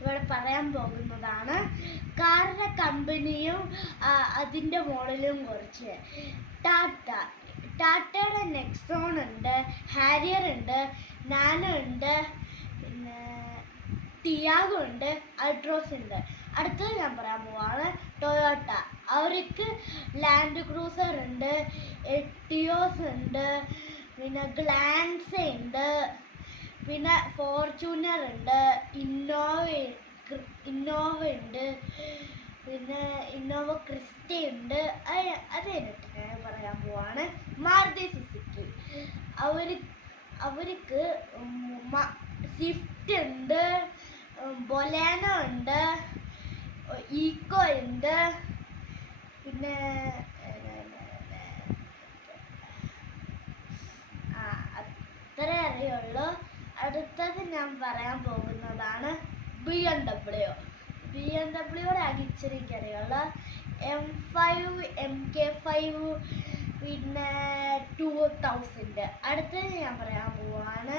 ഇവിടെ പറയാൻ പോകുന്നതാണ്. കാറിന്റെ കമ്പനിയും അതിൻ്റെ മോഡലും കുറിച്ച്. ടാറ്റയുടെ നെക്സോൺ ഉണ്ട്, ഹാരിയർ ഉണ്ട്, നാനോ ഉണ്ട്, പിന്നെ ടിയാഗോ ഉണ്ട്, അൾട്രോസ് ഉണ്ട്. അടുത്തത് ഞാൻ പറയാൻ പോവാണ് ടൊയോട്ട. അവർക്ക് ലാൻഡ് ക്രൂസർ ഉണ്ട്, എട്ടിയോസ് ഉണ്ട്, പിന്നെ ഗ്ലാൻസ ഉണ്ട്, പിന്നെ ഫോർച്യൂണർ ഉണ്ട്, ഇന്നോവ ഉണ്ട്, പിന്നെ ഇന്നോവ ക്രിസ്റ്റ ഉണ്ട്. അത് കഴിഞ്ഞിട്ട് ഞാൻ പറയാൻ പോവാണ് മാരുതി സുസുക്കി. അവർക്ക് സ്വിഫ്റ്റ് ഉണ്ട്, ബൊലേനോ ഉണ്ട്, ഈക്കോ ഉണ്ട്, പിന്നെ അത്രേ അറിയുള്ളൂ. അടുത്തത് ഞാൻ പറയാൻ പോകുന്നതാണ് BMW. BMWയുടെ ഇച്ചിരി അറിയുള്ളൂ. M5, MK5, പിന്നെ 2000. അടുത്തത് ഞാൻ പറയാൻ പോവാണ്